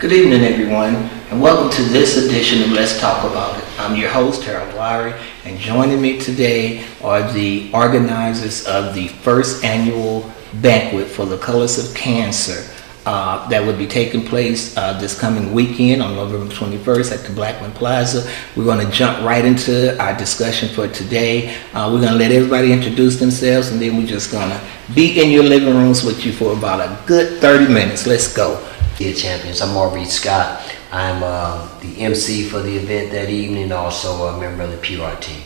Good evening, everyone, and welcome to this edition of Let's Talk About It. I'm your host, Lawary, and joining me today are the organizers of the first annual banquet for the Colors of Cancer that will be taking place this coming weekend on November 21st at the Blackman Plaza. We're going to jump right into our discussion for today. We're going to let everybody introduce themselves, and then we're just going to be in your living rooms with you for about a good 30 minutes. Let's go. Dear Champions, I'm Maurice Scott. I'm the MC for the event that evening, also a member of the PR team.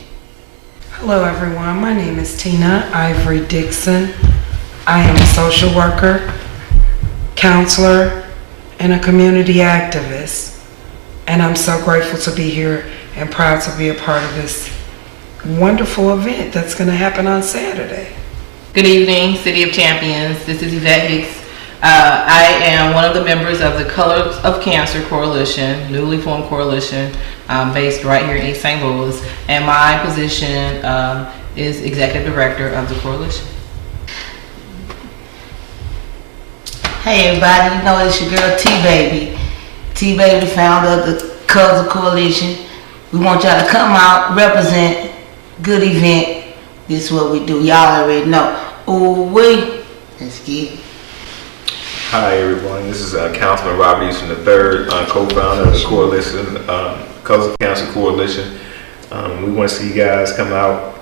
Hello everyone, my name is Tina Ivory Dixon. I am a social worker, counselor, and a community activist. And I'm so grateful to be here and proud to be a part of this wonderful event that's going to happen on Saturday. Good evening, City of Champions. This is Yvette Hicks. I am one of the members of the Colors of Cancer Coalition, newly formed coalition based right here in East St. Louis, and my position is Executive Director of the coalition. Hey everybody, you know it's your girl T-Baby. T-Baby, founder of the Colors of Coalition. We want y'all to come out, represent, good event. This is what we do, y'all already know. Ooh wee, let's get it. Hi everyone, this is Councilman Robert Easton III, co-founder of the coalition, Colors of Cancer Coalition. We want to see you guys come out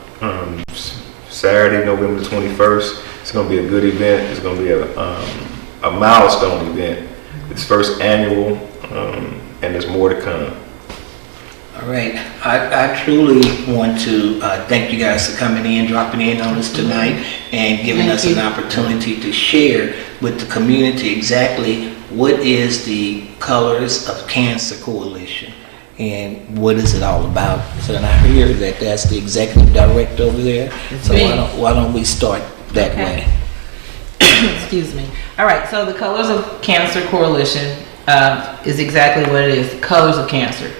Saturday, November 21st. It's going to be a good event. It's going to be a milestone event. It's first annual, and there's more to come. All right, I truly want to thank you guys for coming in, dropping in on us tonight, and giving us an opportunity to share with the community exactly what is the Colors of Cancer Coalition and what is it all about. So now I hear that that's the executive director over there. So why don't we start that way? Excuse me. All right, so the Colors of Cancer Coalition is exactly what it is, Colors of Cancer.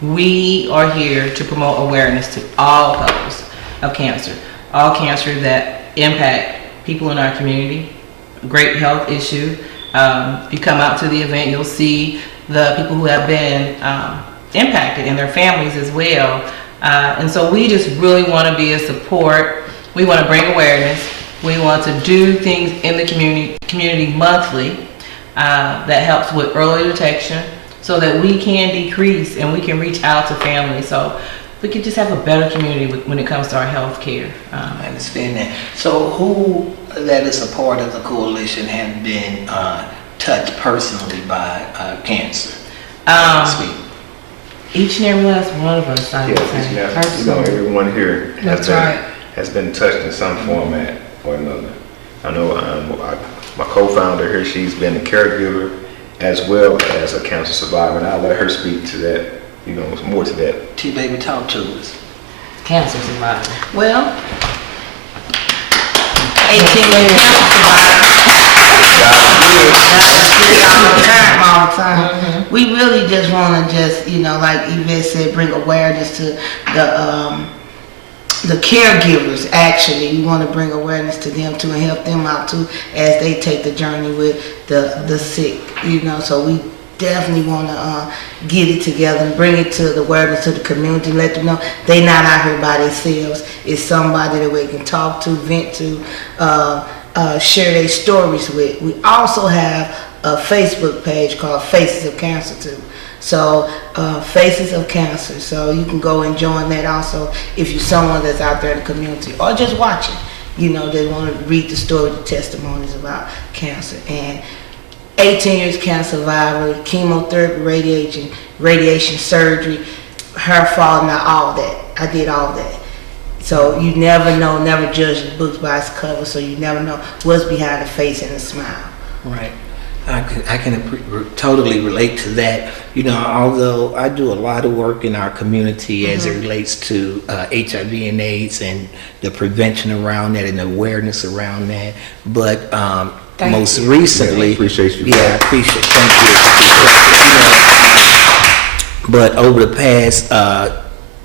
We are here to promote awareness to all colors of cancer, all cancer that impact people in our community, great health issue. If you come out to the event, you'll see the people who have been impacted and their families as well. And so we just really want to be a support. We want to bring awareness. We want to do things in the community monthly that helps with early detection, so that we can decrease and we can reach out to families, so we can just have a better community when it comes to our health care. I understand that. So who that is a part of the coalition have been touched personally by cancer? Each and every last one of us, I would say. Everyone here That's has been touched in some format or another. I know my co-founder here, she's been a caregiver as well as a cancer survivor, and I'll let her speak to that, more to that. T-Baby, talk to us. Cancer survivor. Well, 18 years all the time. We really just want to like Yvette said, bring awareness to the caregivers. Actually, we want to bring awareness to them too and help them out too as they take the journey with the sick. So we definitely want to get it together and bring it to the awareness to the community. Let them know they not out here by themselves. It's somebody that we can talk to, vent to, share their stories with. We also have a Facebook page called Faces of Cancer too. So Faces of Cancer, so you can go and join that also if you're someone that's out there in the community or just watching, they want to read the story, the testimonies about cancer. And 18 years cancer survivor, chemotherapy, radiation surgery, hair falling out, all that. I did all that. So you never know, never judge the book by its cover, so you never know what's behind the face and the smile. Right. I can totally relate to that. Although I do a lot of work in our community as it relates to HIV and AIDS and the prevention around that and the awareness around that. But most recently, I appreciate you. Yeah, I appreciate. Thank you. But over the past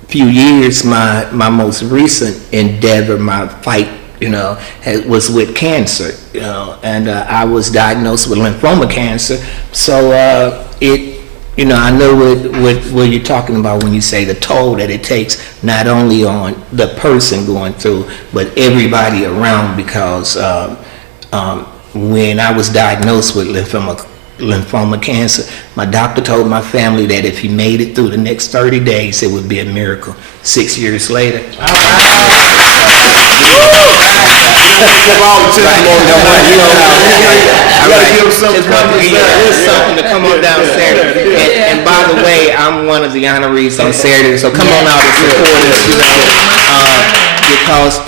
few years, my most recent endeavor, my fight was with cancer, and I was diagnosed with lymphoma cancer. So I know what you're talking about when you say the toll that it takes, not only on the person going through, but everybody around, because when I was diagnosed with lymphoma cancer, my doctor told my family that if he made it through the next 30 days, it would be a miracle. 6 years later. There's something to come on down Saturday. And by the way, I'm one of the honorees on Saturday, so come on out and support us, because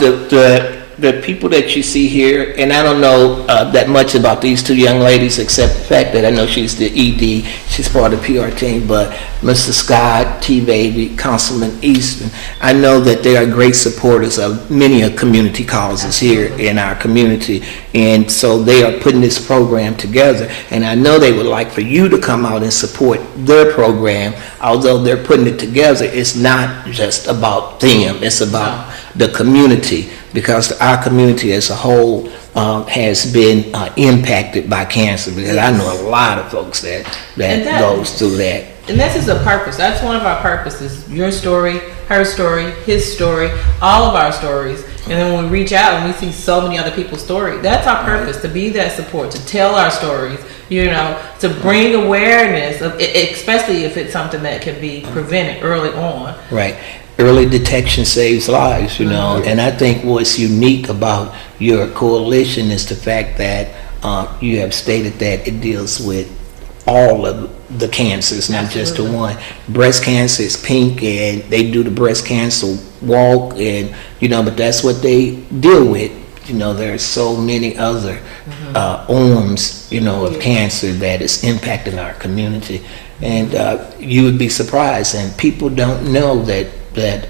the people that you see here, and I don't know that much about these two young ladies, except the fact that I know she's the ED, she's part of the PR team, but Mr. Scott, T-Baby, Councilman Easton, I know that they are great supporters of many of community causes here in our community, and so they are putting this program together, and I know they would like for you to come out and support their program. Although they're putting it together, it's not just about them, it's about the community, because our community as a whole has been impacted by cancer, because I know a lot of folks that goes through that. And this is a purpose. That's one of our purposes. Your story, her story, his story, all of our stories. And then when we reach out and we see so many other people's stories, that's our purpose, to be that support, to tell our stories, to bring awareness, especially if it's something that can be prevented early on. Right. Early detection saves lives, and I think what's unique about your coalition is the fact that you have stated that it deals with all of the cancers, not just the one. Breast cancer is pink, and they do the breast cancer walk, and but that's what they deal with. There are so many other arms, of cancer that is impacting our community, and you would be surprised, and people don't know that that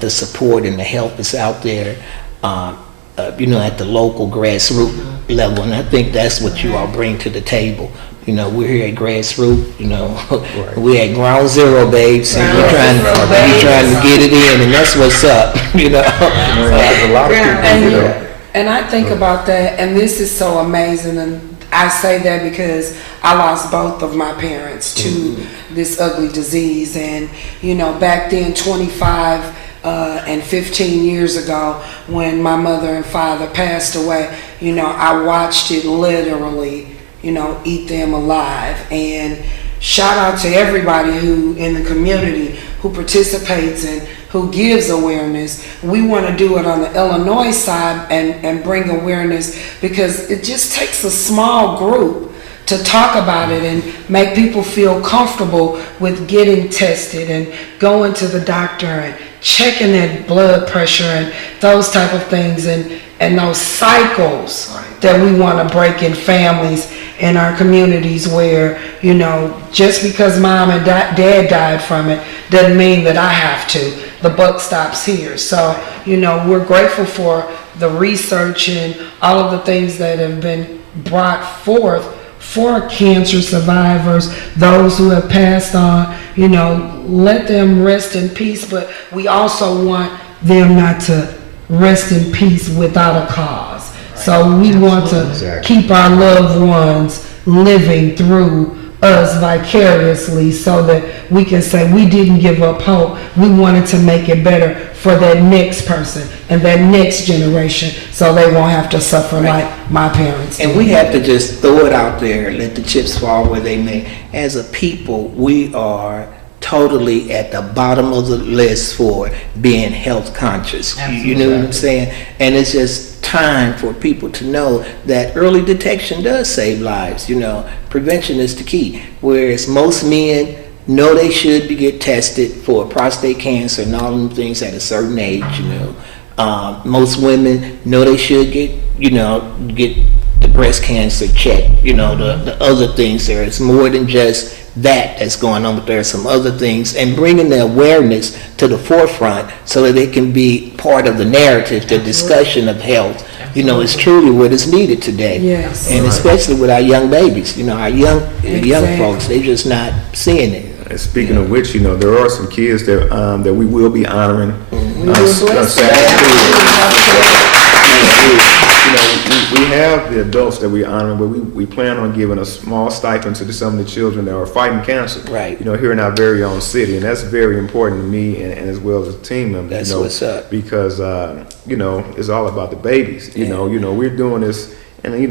the support and the help is out there, at the local grassroots level, and I think that's what you all bring to the table. We're here at grassroots. We're at ground zero, babes, and we're trying to get it in, and that's what's up. There's a lot of people. And I think about that, and this is so amazing, and I say that because I lost both of my parents to this ugly disease, and back then, 25 and 15 years ago, when my mother and father passed away, I watched it literally, eat them alive. And shout out to everybody who in the community who participates and who gives awareness. We want to do it on the Illinois side and bring awareness, because it just takes a small group to talk about it and make people feel comfortable with getting tested and going to the doctor and checking their blood pressure and those type of things, and those cycles that we want to break in families in our communities, where just because mom and dad died from it doesn't mean that I have to. The buck stops here. So we're grateful for the research and all of the things that have been brought forth for cancer survivors, those who have passed on. Let them rest in peace, but we also want them not to rest in peace without a cause. So we want to keep our loved ones living through us vicariously, so that we can say we didn't give up hope. We wanted to make it better for that next person and that next generation, so they won't have to suffer like my parents did. And we have to just throw it out there, let the chips fall where they may. As a people, we are totally at the bottom of the list for being health conscious. You know what I'm saying? And it's just time for people to know that early detection does save lives. Prevention is the key. Whereas most men know they should get tested for prostate cancer and all them things at a certain age. Most women know they should get the breast cancer checked. The other things. There is more than just that's going on, but there are some other things, and bringing the awareness to the forefront so that they can be part of the narrative, the discussion of health, is truly what is needed today. Yes. And especially with our young babies, our young folks, they just not seeing it. And speaking of which, there are some kids that we will be honoring. We will bless them. we have the adults that we honor, but we plan on giving a small stipend to some of the children that are fighting cancer. Right. Here in our very own city, and that's very important to me and as well as a team member. That's what's up. Because it's all about the babies. We're doing this. And and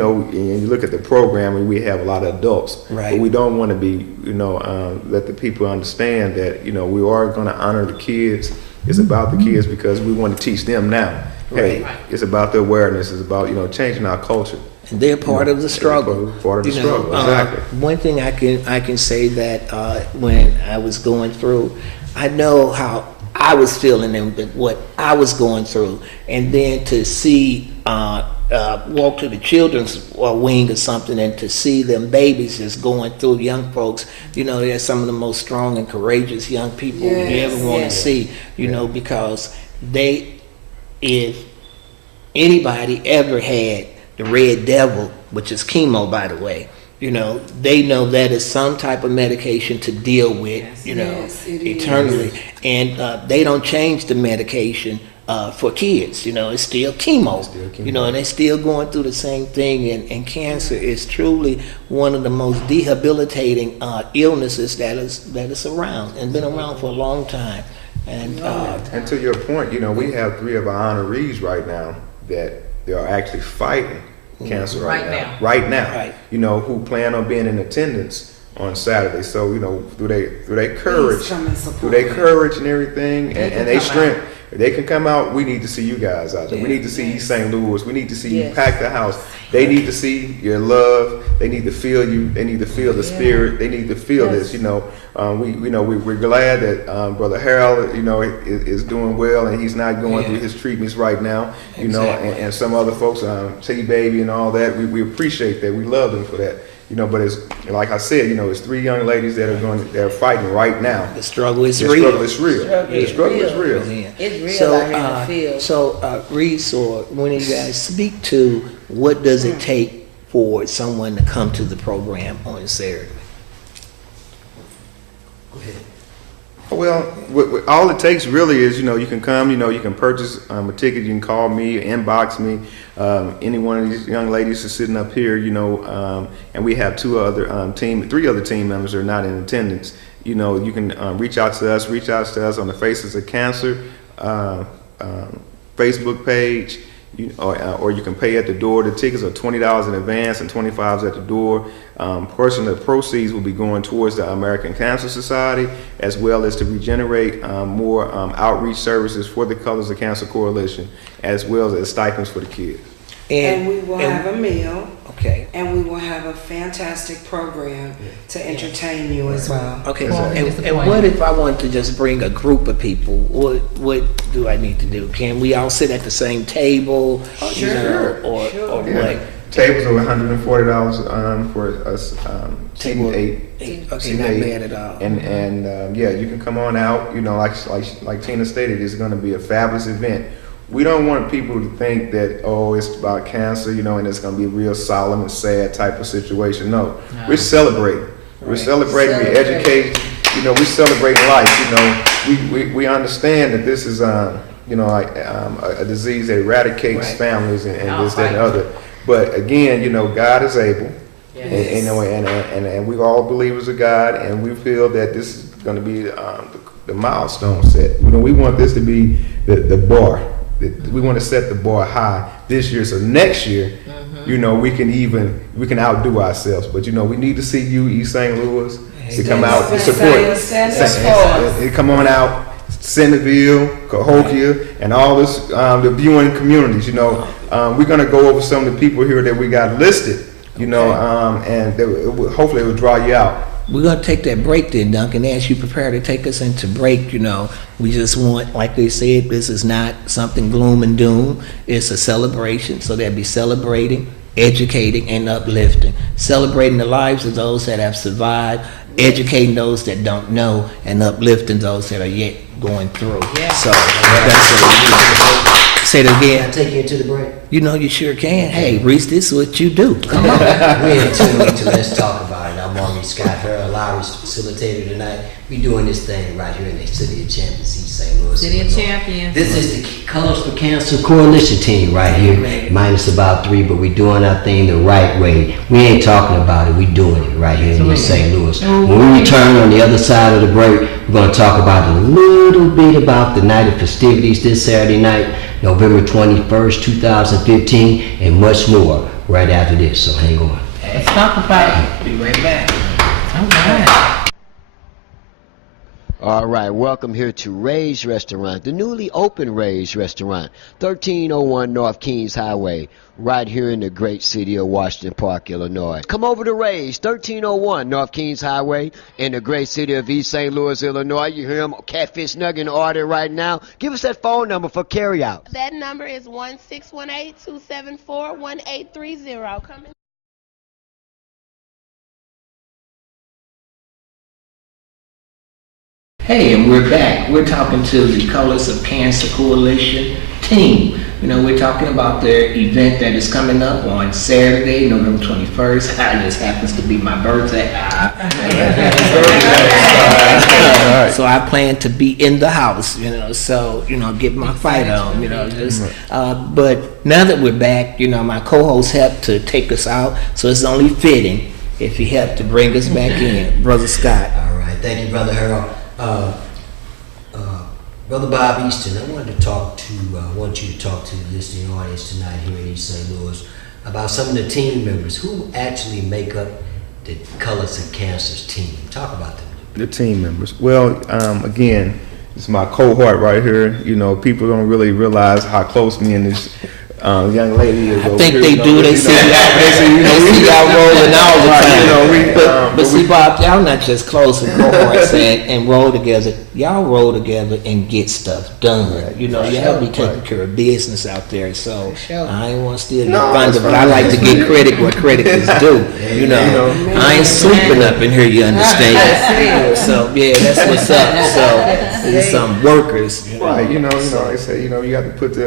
you look at the program, and we have a lot of adults, Right. but we don't want to be, let the people understand that, we are going to honor the kids. It's about the kids because we want to teach them now. Hey, Right. it's about the awareness. It's about, changing our culture. And they're part of the struggle. Part of the struggle, exactly. One thing I can say that when I was going through, I know how I was feeling and what I was going through, and then to see walk to the children's wing or something, and to see them babies just going through, young folks, they're some of the most strong and courageous young people you ever want to see, because if anybody ever had the red devil, which is chemo, by the way, they know that is some type of medication to deal with, Yes, it eternally. And they don't change the medication for kids. It's still chemo. And they're still going through the same thing. And cancer is truly one of the most debilitating illnesses that is around and been around for a long time. And to your point, we have 3 of our honorees right now that they are actually fighting cancer right now. Right. Who plan on being in attendance on Saturday. So, through their courage, Please come and support through their them. courage and everything, and their come strength, if they can come out, we need to see you guys out there. We need to see East St. Louis. We need to see you pack the house. They need to see your love. They need to feel you. They need to feel the spirit. They need to feel this. We're glad that Brother Harold, is doing well, and he's not going through his treatments right now. Exactly. And some other folks, T-Baby and all that. We appreciate that. We love them for that. But it's like I said, it's 3 young ladies that are fighting right now. the struggle is The real. struggle is real. The struggle is real. It's real So, out here in the field. Reese, or one of you guys, speak to what does it take for someone to come to the program on Saturday? Go ahead. Well, all it takes really is, you can come, you can purchase a ticket, you can call me, inbox me. Any one of these young ladies is sitting up here, and we have 3 other team members that are not in attendance. You can reach out to us on the Faces of Cancer Facebook page. Or you can pay at the door. The tickets are $20 in advance and $25 at the door. Portion of the proceeds will be going towards the American Cancer Society, as well as to regenerate more outreach services for the Colors of Cancer Coalition, as well as stipends for the kids. And we will have a meal. Okay. And we will have a fantastic program to entertain you as well. Okay. Well, And what if I want to just bring a group of people? What do I need to do? Can we all sit at the same table? Sure. Or what? Tables are $140 for us. Table seating 8. Okay, Seating not 8. bad at all. And you can come on out. Like Tina stated, it's going to be a fabulous event. We don't want people to think that, it's about cancer, and it's going to be a real solemn and sad type of situation. No. We're celebrating. We're celebrating. We educate. We're celebrating life. We understand that this is, a disease that eradicates families and this, that, and other. But again, God is able. Yes. And we all believers of God, and we feel that this is going to be the milestone set. We want this to be the bar. We want to set the bar high this year, so next year, we can outdo ourselves. But we need to see you, East St. Louis, to come out and support. Come on out, Centerville, Cahokia, and all this the viewing communities. We're gonna go over some of the people here that we got listed. And hopefully it will draw you out. We're going to take that break then, Duncan. As you prepare to take us into break, we just want, like they said, this is not something gloom and doom. It's a celebration. So they'll be celebrating, educating, and uplifting. Celebrating the lives of those that have survived, educating those that don't know, and uplifting those that are yet going through. Yeah. So that's what we do. Say that Can I again. take you into the break? You know you sure can. Hey, Reese, this is what you do. Come on. We're in tune to Let's Talk About It. I'm Lawary Scott, Harold Lowry's facilitator tonight. We doing this thing right here in the City of Champions, East St. Louis. City of Illinois. Champions. This is the Colors for Cancer Coalition team right here. Minus about 3, but we doing our thing the right way. We ain't talking about it. We doing it right here in East St. Louis. When we return on the other side of the break, we're going to talk about a little bit about the night of festivities this Saturday night, November 21st, 2015, and much more right after this. So hang on. Let's talk about it. Be right back. All right. All right, welcome here to Ray's Restaurant, the newly opened Ray's Restaurant, 1301 North Kings Highway, right here in the great city of Washington Park, Illinois. Come over to Ray's, 1301 North Kings Highway, in the great city of East St. Louis, Illinois. You hear them catfish nugget order right now. Give us that phone number for carryout. That number is 1-618-274-1830. Come in. Hey, and we're back. We're talking to the Colors of Cancer Coalition team. You know, we're talking about their event that is coming up on Saturday, November 21st. It just happens to be my birthday. So I plan to be in the house, you know, so, you know, get my fight on, you know, just, but now that we're back, you know, my co-host helped to take us out, so it's only fitting if he helped to bring us back in, Brother Scott. All right, thank you, Brother Harold. Brother Bob Easton, I want you to talk to the listening audience tonight here in East St. Louis about some of the team members who actually make up the Colors of Cancer's team. Talk about them. The team members. Well, again, it's my cohort right here. You know, people don't really realize how close me and this young lady is. I think they do. They see y'all rolling all the time. But see, Bob, y'all not just close and cohorts and roll together. Y'all roll together and get stuff done. You know, y'all be taking care of business out there. So I ain't want to steal your thunder, but I like to get credit where credit is due. You know, I ain't sleeping up in here. You understand? So yeah, that's what's up. So there's some workers. Right. You know, like I say, you know, you got to put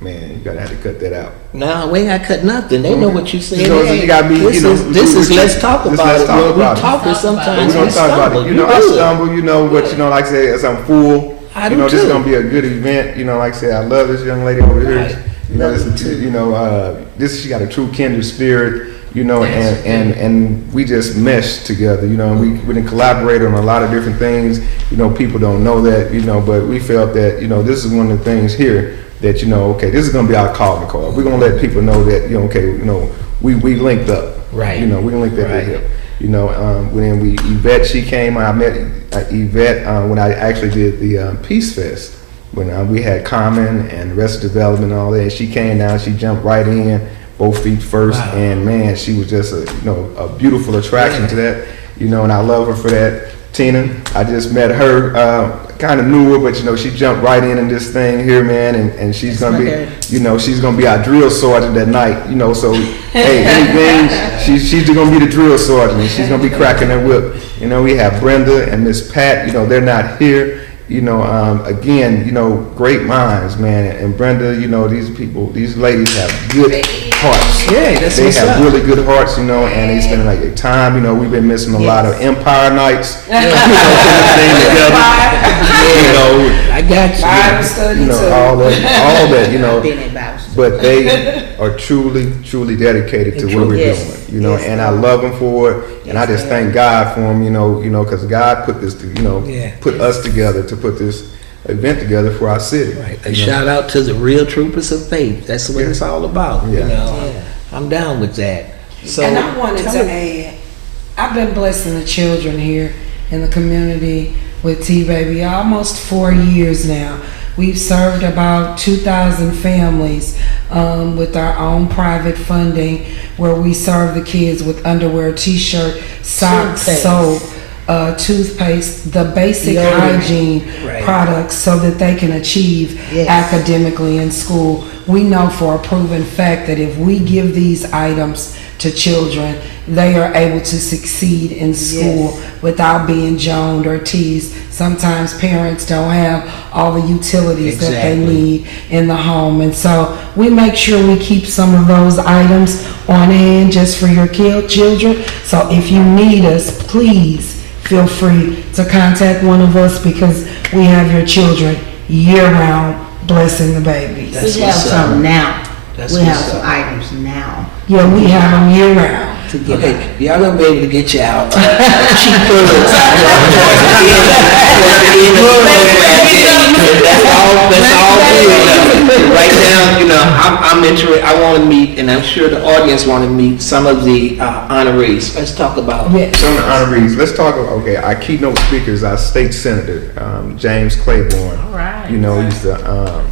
man, you gotta have to cut that out. No, we ain't got to cut nothing. They know what you said. You know, you gotta be, this you know, this is let's talk about it. When we about it. talk, sometimes We're we gonna talk about stumble. it. You know, I stumble. You know, but you know, like I say, as I'm full. I You do know, this is too. gonna be a good event. You know, like I say, I love this young lady over here. Right. You know, she got a true kindred spirit. You know, and we just meshed together. You know, we didn't collaborate on a lot of different things. You know, people don't know that. You know, but we felt that, you know, this is one of the things here that, you know, okay, this is gonna be our calling card. We're gonna let people know that, you know, okay, you know, we linked up. Right. You know, we linked up Right. at hip. You know, when Yvette, she came, I met Yvette when I actually did the Peace Fest. When we had Common and Arrested Development and all that, she came down, she jumped right in, both feet first, Wow. and man, she was just a beautiful attraction to that. You know, and I love her for that. Tina, I just met her, kind of knew her, but you know, she jumped right in this thing here, man, and she's gonna be, you know, she's gonna be our drill sergeant that night, you know, so, hey, anything, she's gonna be the drill sergeant, and she's gonna be cracking that whip. You know, we have Brenda and Miss Pat, you know, they're not here. You know, again, you know, great minds, man. And Brenda, you know, these ladies have good hearts. Yeah, that's they what's have up. really good hearts, you know, and they spend like their time. You know, we've been missing a lot of Empire nights. You know, putting this thing together. You know, I got you. Bible study you know, too. all that, you know. But they are truly dedicated to what we're doing, you know, and I love them for it, and I just thank God for them, you know, because God put this, put us together to put this event together for our city. Right. A shout out to the real troopers of faith. That's what it's all about. You know, I'm down with that. So, And I wanted tell to me- add, I've been blessing the children here in the community with T-Baby almost 4 years now. We've served about 2,000 families with our own private funding, where we serve the kids with underwear, t-shirt, socks, Toothpaste. soap, toothpaste, the basic hygiene Right. products so that they can achieve academically in school. We know for a proven fact that if we give these items to children, they are able to succeed in school without being joned or teased. Sometimes parents don't have all the utilities that they Exactly. need in the home, and so we make sure we keep some of those items on hand just for your children. So if you need us, please feel free to contact one of us, because we have your children year-round blessing the babies. That's We have what's up. some now. That's We have what's some up. items now. Yeah, we have them year-round. Okay, y'all gonna be able to get you out. Cheap hoods. That's all good. Right now, you know, I'm interested, I wanna meet, and I'm sure the audience wanna meet some of the honorees. Let's talk about. Yes. Some of the honorees, let's talk about, okay, our keynote speakers, our state senator, James Claiborne. All right. You know, he's a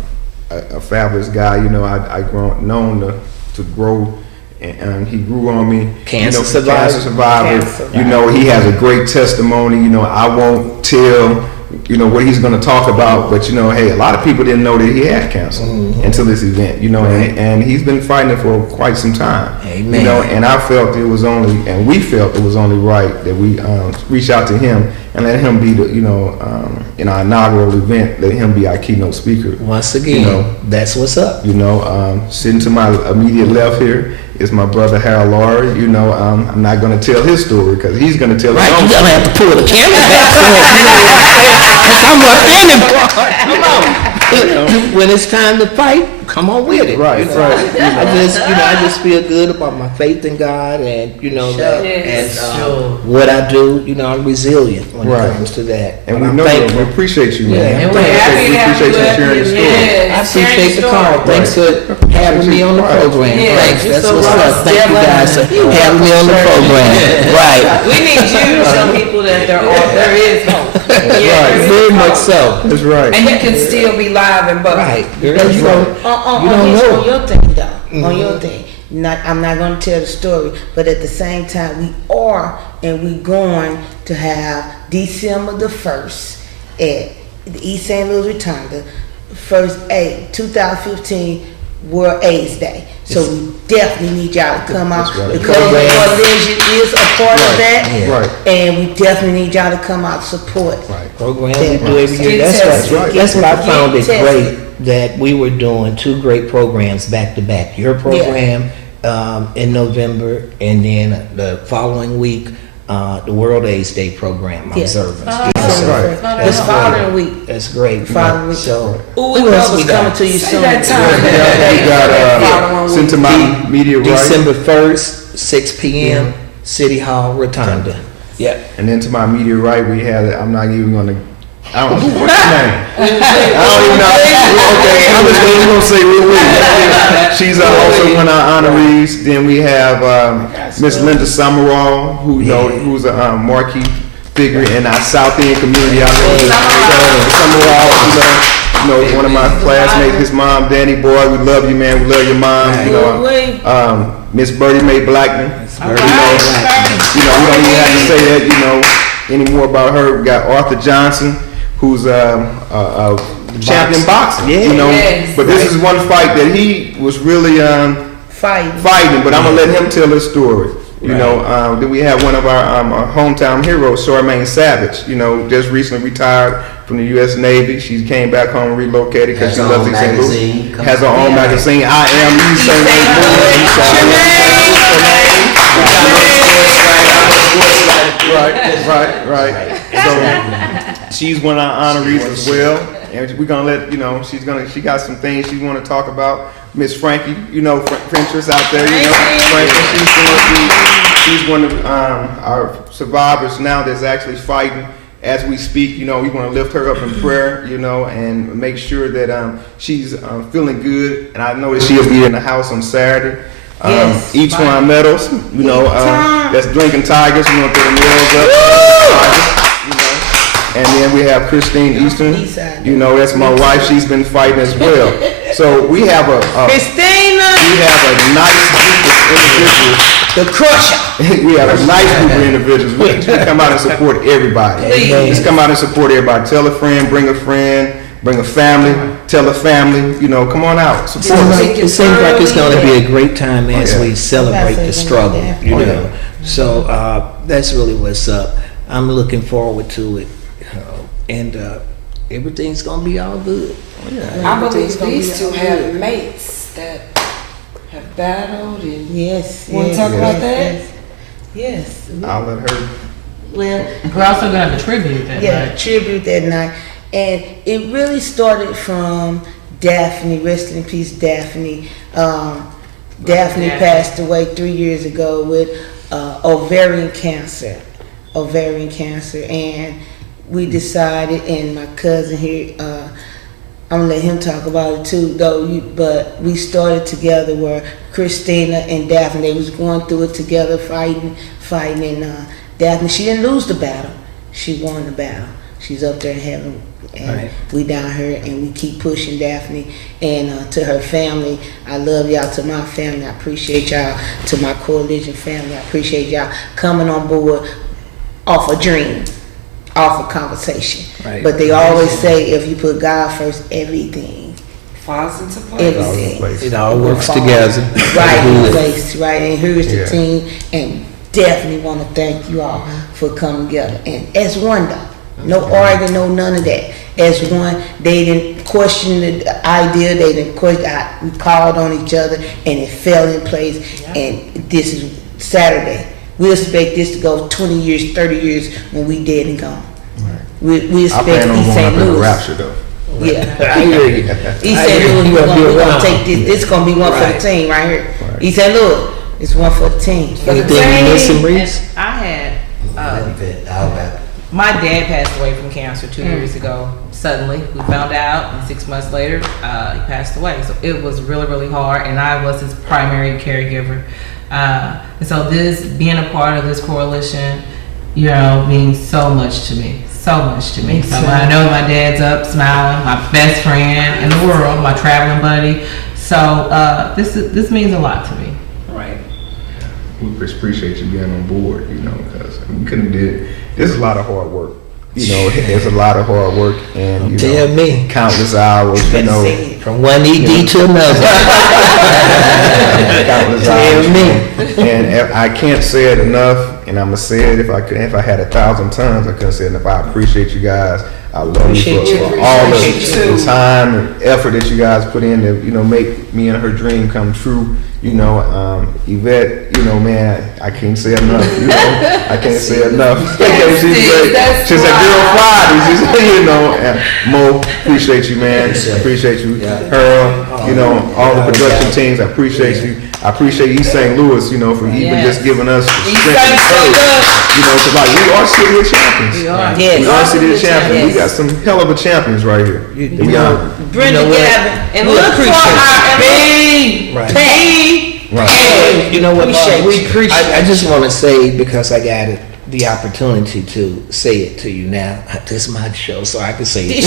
fabulous guy, you know, I known to grow, and he grew on me. Cancer You know, survivor. Cancer survivor. Cancer You know, he has a great testimony, you know, I won't tell, you know, what he's gonna talk about, but you know, hey, a lot of people didn't know that he had cancer until this event, you know, and he's been fighting it for quite some time. Amen. You know, and I felt it was only, and we felt it was only right that we reach out to him and let him be the, you know, in our inaugural event, let him be our keynote speaker. Once again, You know, that's what's up. You know, sitting to my immediate left here is my brother Harold Lawary. You know, I'm not going to tell his story because he's going to tell his Right, own you story. gonna have to pull the camera back for it. Come on. When it's time to fight, come on with it. Right, you know? right. I just feel good about my faith in God, and you know that, and what I do. You know, I'm resilient when Right. it comes to that. And But we I'm know thankful. we appreciate you, man. Yeah. And we're happy to We have appreciate you you sharing your story. I appreciate the call. Thanks for having me on the Right. program. Yeah, Thanks. you're That's so what's welcome. up. Thank you guys for You're having me on the program. Right. We need you to show people that there is hope. Right. Very much so. That's right. And you can still be live and bubbly. Right. Very That's right. right. You don't know. On your thing, though. On your thing. I'm not going to tell the story, but at the same time, we are, and we're going to have December the 1st at the East St. Louis Rotunda, 2015 World AIDS Day. So we definitely need y'all to come out. That's right. The Color Coalition is a part of that. Yeah. Right. And we definitely need y'all to come out and support. Right. Program we do every year. Get That's tested. That's what I Get found it tested. great that we were doing two great programs back to back. Your program in November, and then the following week, the World AIDS Day program Yeah. observance. Right. This following week. That's great. Following week. So Who else is coming to you Say soon? that time. We got sent to my media right, December 1st, 6 p.m. City Hall Rotunda. Yeah. and then to my media right, we had. I'm not even going to. I don't know what's your name. I don't even know. Okay, I'm just going to say she's also one of our honorees. Then we have Miss Linda Summerall, who who's a marquee figure in our South End community out there. Summerall, you know, one of my classmates. His mom, Danny Boy, we love you, man. We love your mom. You know, Miss Birdie Mae Blackman. You know, we don't even have to say that. You know, any more about her? We got Arthur Johnson, who's a champion boxer. Yeah. You know, Yes. but this is one fight that he was really fighting. But I'm gonna let him tell his story. You know, then we have one of our hometown heroes, Charmaine Savage. You know, just recently retired from the U.S. Navy. She came back home and relocated because she Has her loves own East St. Louis. magazine. Has her own magazine. I am East St. Louis. Right. So she's one of our honorees as well, and we're gonna let she got some things she want to talk about. Miss Frankie, you know, Frentress out there, you know, Frankie, she's one of our survivors now that's actually fighting as we speak. You know, we want to lift her up in prayer, you know, and make sure that she's feeling good. And I know that she'll be in the house on Saturday. Yes. Each one medals, you know, that's Lincoln Tigers. We want to put the medals up. You know. And then we have Christine Easton. You know, that's my wife. She's been fighting as well. So we have a Christina, nice group of individuals. the crusher. We have a nice group of individuals. We need you to come out and support everybody. Please. Just come out and support everybody. Tell a friend, bring a friend. bring a family, tell a family, you know, come on out, support us. It seems like it's going to be a great time as yeah. we celebrate the struggle, you Oh, know. yeah. So that's really what's up. I'm looking forward to it, and everything's going to be all good. I believe these two have mates that have battled and. Yes. Wanna yes, talk about yes, that? Yes. yes. I'll let her. Well, We're also gonna have a tribute that yeah, night. tribute that night. And it really started from Daphne, rest in peace, Daphne. Daphne Yeah. passed away 3 years ago with ovarian cancer. And we decided, and my cousin here, I'm gonna let him talk about it too, though. But we started together where Christina and Daphne, they was going through it together, fighting, and Daphne, she didn't lose the battle. She won the battle. She's up there in heaven, and Right. we down here, and we keep pushing Daphne. And to her family, I love y'all. To my family, I appreciate y'all. To my coalition family, I appreciate y'all coming on board off a dream, off a conversation. Right. But they always say, if you put God first, everything, Falls into place. everything. It all works together. Right in Good. place, right. And here's the Yeah. team, and definitely want to thank you all for coming together. And as one, though, no arguing, no none of that. As one, they didn't question the idea. They didn't question. We called on each other, and it fell in place. And this is Saturday. We expect this to go 20 years, 30 years when we dead and gone. We I expect plan on East going up St. in the Louis. rapture though. Yeah. I hear you. East I St. hear Louis, you we're gonna be gonna around. take this. This gonna be one for Right. the team right here. Right. East St. Louis, it's one for the team. Anything you missing, Reese? And I had, Alabama. my dad passed away from cancer 2 years ago. Suddenly, we found out, and 6 months later, he passed away. So it was really, really hard, and I was his primary caregiver. And so this, being a part of this coalition, you know, means so much to me. So much to me. So when I know my dad's up, smiling, my best friend in the world, my traveling buddy. So this means a lot to me. Right. We just appreciate you being on board, you know, because we couldn't did. There's a lot of hard work. You know, there's a lot of hard work, and you Tell know, me. countless hours. You know, From one ED to another. countless Tell hours. me. And I can't say it enough, and I'm gonna say it if I could. If I had 1,000 times, I couldn't say it enough. I appreciate you guys. I love Appreciate you you. for all Appreciate the you. time and effort that you guys put in to, you know, make me and her dream come true. You know, Yvette, you know, man, I can't say enough. You know, I can't say enough. She's great. She's a girl Friday. She's, you know, and Mo, appreciate you, man. Appreciate you, Earl. You know, all the production teams. I appreciate you. I appreciate East St. Louis, you know, for even just giving us the strength and courage. You know, because like we are city of champions. We are. Yes. We are city of champions. We Yes. got some hell of a champions right here. We are. Brenda You know what? Gavin, And we look for appreciate our you. Right. Right. You know what? Appreciate Bob? you. Appreciate I just want to say, because I got it, the opportunity to say it to you now. This is my show, so I can say it.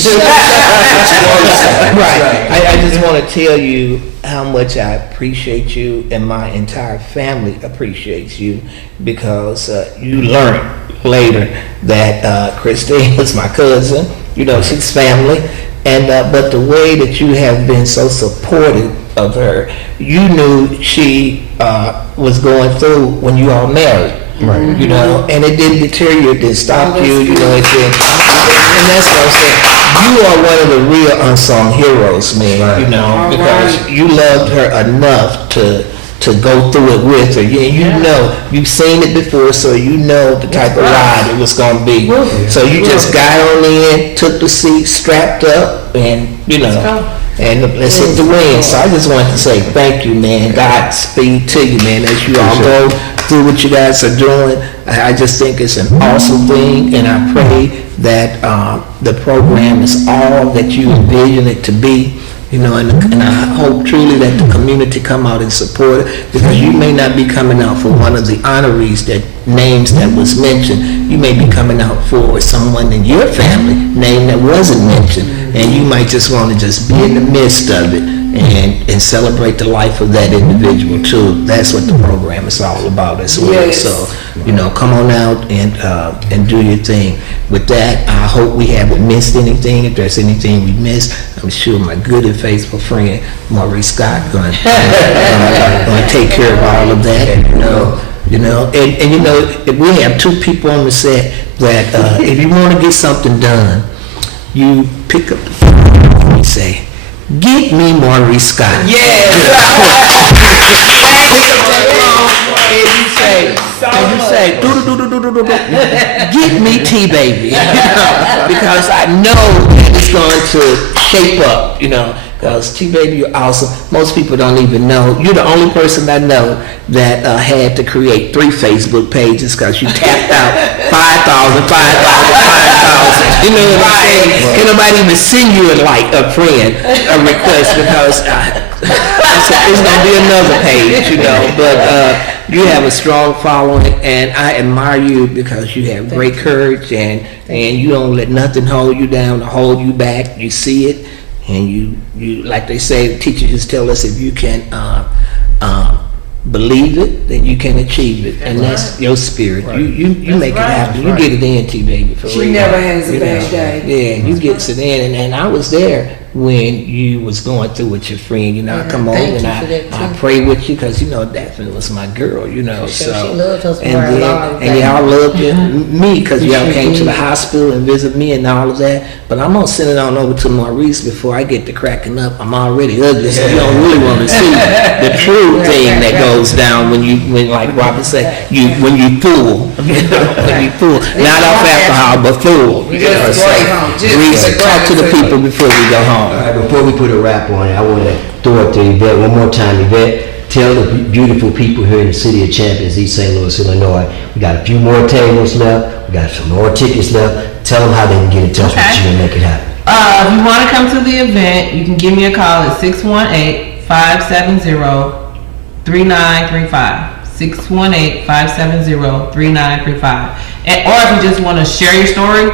Right. I just want to tell you how much I appreciate you, and my entire family appreciates you, because you learn later that Christine is my cousin. You know, she's family. And but the way that you have been so supportive of her, you knew she was going through when you all married. Right. You know, and it didn't deter you, it didn't stop you, you know, it didn't. And that's what I'm saying. You are one of the real unsung heroes, man, you know, because you loved her enough to go through it with her. You know, you've seen it before, so you know the type of ride it was going to be. So you just got on in, took the seat, strapped up, and, you know, and let's hit the win. So I just wanted to say thank you, man. Godspeed to you, man, as you all go through what you guys are doing. I just think it's an awesome thing, and I pray that the program is all that you envision it to be. You know, and I hope truly that the community come out and support it, because you may not be coming out for one of the honorees that names that was mentioned. You may be coming out for someone in your family name that wasn't mentioned, and you might just want to just be in the midst of it and celebrate the life of that individual too. That's what the program is all about as well. Yes. So, come on out and do your thing. With that, I hope we haven't missed anything. If there's anything we missed, I'm sure my good and faithful friend Maurice Scott going to take care of all of that. If we have two people on the set that if you want to get something done, you pick up the phone and you say, "Get me Maurice Scott." And you say, "Get me T Baby," because I know that it's going to shape up, because T Baby, you're awesome. Most people don't even know. You're the only person I know that had to create 3 Facebook pages because you tapped out 5,000. You know what I'm saying? Can nobody even send you a friend request because it's gonna be another page, But you have a strong following, and I admire you because you have great courage, and you don't let nothing hold you down or hold you back. You see it, and you like they say, teachers just tell us, if you can believe it, then you can achieve it, and that's your spirit. You make it happen. You get it in, T Baby. For She real. never has a bad day. Yeah, you get it in, and I was there when you was going through with your friend. I come over and I pray with you because Daphne was my girl. So she loved us and more then, along and y'all loved me because y'all came to the hospital and visit me and all of that. But I'm gonna send it on over to Maurice before I get to cracking up. I'm already ugly, so you don't really want to see the true thing that goes down when like Robert said, when you fool, when you fool, not off alcohol but fool. Maurice, talk to the people before we go home. All right, before we put a wrap on it, I want to throw it to Yvette one more time. Yvette, tell the beautiful people here in the city of Champions, East St. Louis, Illinois, we got a few more tables left, we got some more tickets left. Tell them how they can get in touch with you and make it happen. If you want to come to the event, you can give me a call at 618-570-3935. 618-570-3935. Or if you just want to share your story,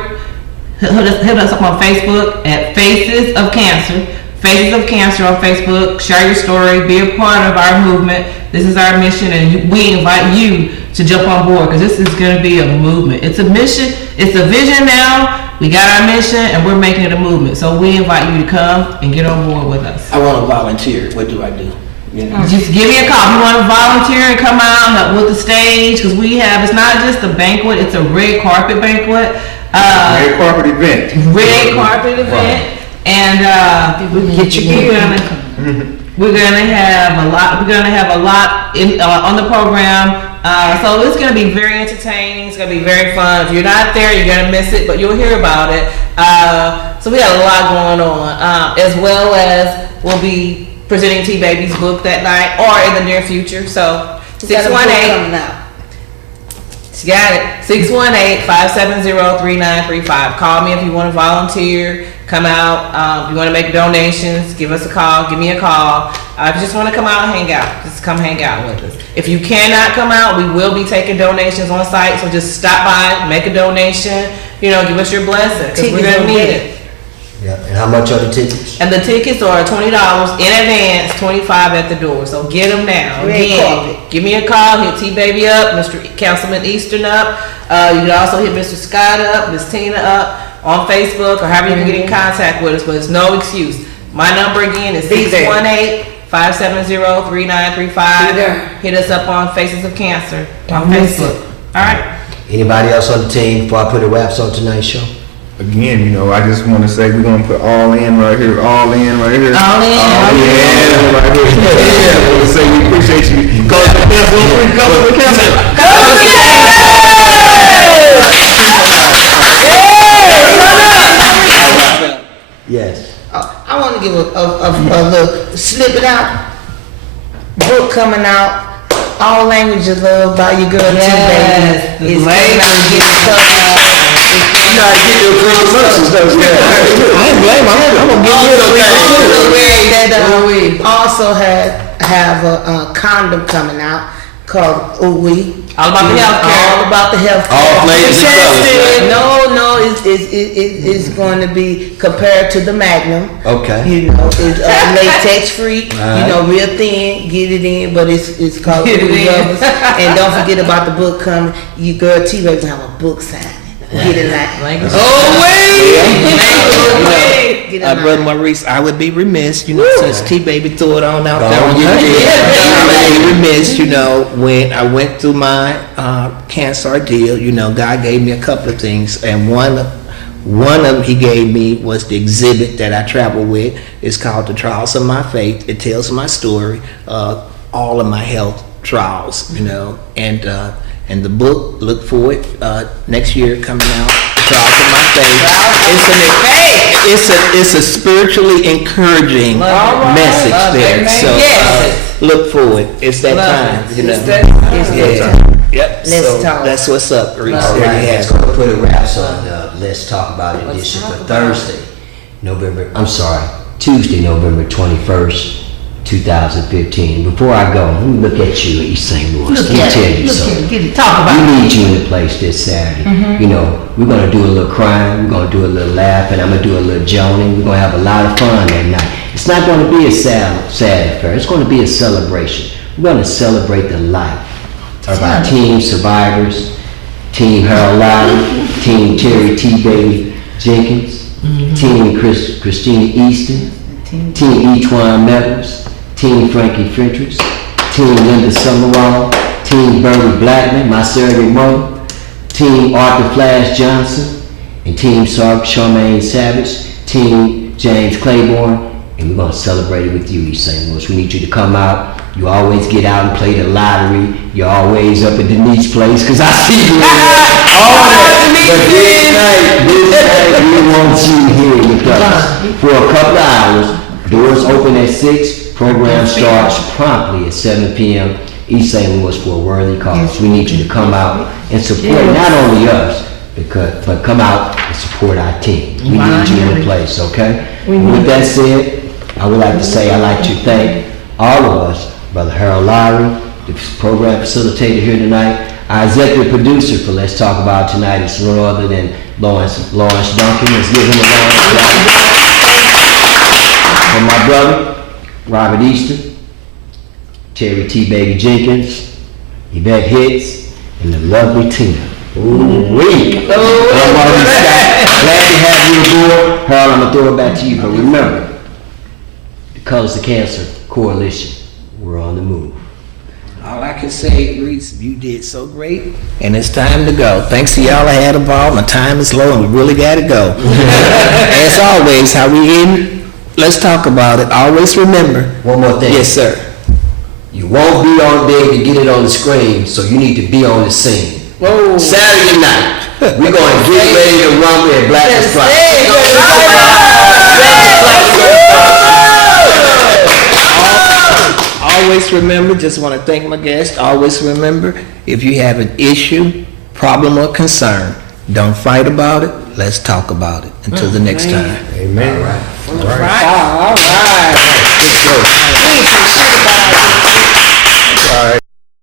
hit us up on Facebook at Faces of Cancer. Faces of Cancer on Facebook. Share your story. Be a part of our movement. This is our mission, and we invite you to jump on board because this is going to be a movement. It's a mission. It's a vision now. We got our mission, and we're making it a movement. So we invite you to come and get on board with us. I want to volunteer. What do I do? Just give me a call. If you want to volunteer and come out, help with the stage, because it's not just a banquet, it's a red carpet banquet. Red carpet event. Red carpet event. And get your gear. We're gonna have a lot. We're gonna have a lot on the program. So it's gonna be very entertaining. It's gonna be very fun. If you're not there, you're gonna miss it, but you'll hear about it. So we got a lot going on, as well as we'll be presenting T Baby's book that night or in the near future. So 618. She got it. 618-570-3935. Call me if you want to volunteer. Come out. If you want to make donations, give us a call. Give me a call. If you just want to come out and hang out, just come hang out with us. If you cannot come out, we will be taking donations on site. So just stop by, make a donation. Give us your blessing because we're gonna need it. Yeah, and how much are the tickets? And the tickets are $20 in advance, $25 at the door. So get them now. Again, give me a call. Hit T Baby up, Mr. Councilman Easton up. You can also hit Mr. Scott up, Miss Tina up on Facebook, or however you can get in contact with us. But it's no excuse. My number again is 618-570-3935. Hit us up on Faces of Cancer on Facebook. All right. Anybody else on the team before I put the wraps on tonight's show? Again, I just want to say we're going to put all in right here, all in right here. All in. All in right here. Yeah, I want to say we appreciate you. Go to the council. Yes. I want to give a little snippet out. Book coming out. All Language of Love by your girl T Baby. It's coming out and getting covered. You know, I get your clothes and stuff. I ain't blame him. I'm gonna get rid of that also have a condom coming out. called OWE. All about the healthcare. All about the healthcare. All flavors and colors, right? No, it's going to be compared to the Magnum. Okay. You know, it's latex free. Right. You know, real thin. Get it in, but it's called Get it in. rubbers. And don't forget about the book coming. You girl T-Baby gonna have a book signing. Get it like. Language. Get it Brother Maurice, I would be remiss, since T-Baby threw it on out Go there. on, you I did. would be remiss, when I went through my cancer ordeal, God gave me a couple of things, and one of them He gave me was the exhibit that I travel with. It's called The Trials of My Faith. It tells my story, all of my health trials, and the book, look for it next year coming out. The Trials of My Faith. It's a spiritually encouraging message there. So look for it. It's that time, It's that time. Yep. Let's So talk. that's what's up, Reese. All There right, you let's have go it. put a wraps on Let's Talk About It edition for Thursday, Tuesday, November 21st, 2015. Before I go, let me look at you, East St. Louis. Let me tell you something. Talk about We need you in the place this Saturday. We're going to do a little crying, we're going to do a little laughing, I'm going to do a little joning. We're going to have a lot of fun that night. It's not going to be a sad affair. It's going to be a celebration. We're going to celebrate the life of our team survivors, Team Harold Lawary, Team Terry T-Baby Jenkins, Team Christina Easton, Team Etwan Meadows, Team Frankie Fredericks, Team Linda Summerall, Team Bernie Blackman, my surrogate mother, Team Arthur Flash Johnson, and Team Charmaine Savage, Team James Claiborne, and we're going to celebrate it with you, East St. Louis. We need you to come out. You always get out and play the lottery. You're always up at Denise's place, because I see you in there. But this night, we want you here with us for a couple of hours. Doors open at 6. Program starts promptly at 7 p.m. East St. Louis for a worthy cause. We need you to come out and support not only us, but come out and support our team. We need you in the place, okay? And with that said, I would like to say I'd like to thank all of us, Brother Harold Lawary, the program facilitator here tonight, our executive producer for Let's Talk About It tonight is no other than Lawrence Duncan. Let's give him a round of applause. For my brother, Robert Easton, Terry T-Baby Jenkins, Yvette Hicks, and the lovely Tina. Ooh-wee. I'm Maurice Scott. Glad to have you aboard. Harold, I'm going to throw it back to you, but remember, the Colors of Cancer Coalition, we're on the move. All I can say, Reese, you did so great, and it's time to go. Thanks to y'all I had involved. My time is low, and we really got to go. As always, how we end, let's talk about it. Always remember. One more thing. Yes, sir. You won't be on there to get it on the screen, so you need to be on the scene. Whoa. Saturday night, we're going to get ready to rumble at Black and Always remember, just want to thank my guest, always remember, if you have an issue, problem, or concern, don't fight about it, let's talk about it. Until the next time. Amen. All right. Good show. All right.